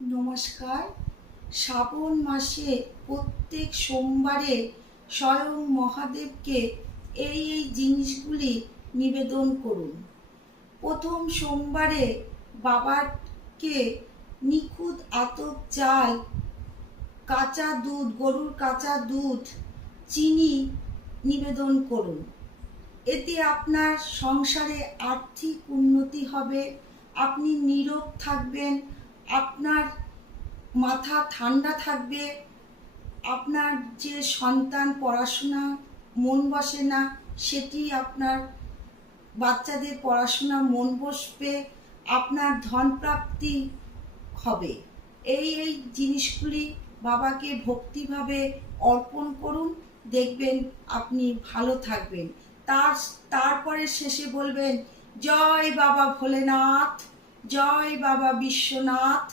নমস্কার। শ্রাবণ মাসে প্রত্যেক সোমবারে স্বয়ং মহাদেবকে এই জিনিসগুলি নিবেদন করুন। প্রথম সোমবারে বাবাকে নিখুঁত আতপ চাল, কাঁচা দুধ, গরুর কাঁচা দুধ, চিনি নিবেদন করুন। এতে আপনার সংসারে আর্থিক উন্নতি হবে, আপনি নীরব থাকবেন, আপনার মাথা ঠান্ডা থাকবে, আপনার যে সন্তান পড়াশোনা মন বসে না সেটি আপনার বাচ্চাদের পড়াশোনা মন বসবে, আপনার ধন প্রাপ্তি হবে। এই জিনিসগুলি বাবাকে ভক্তিভাবে অর্পণ করুন, দেখবেন আপনি ভালো থাকবেন। তারপরে শেষে বলবেন, জয় বাবা ভোলেনাথ, জয় বাবা বিশ্বনাথ।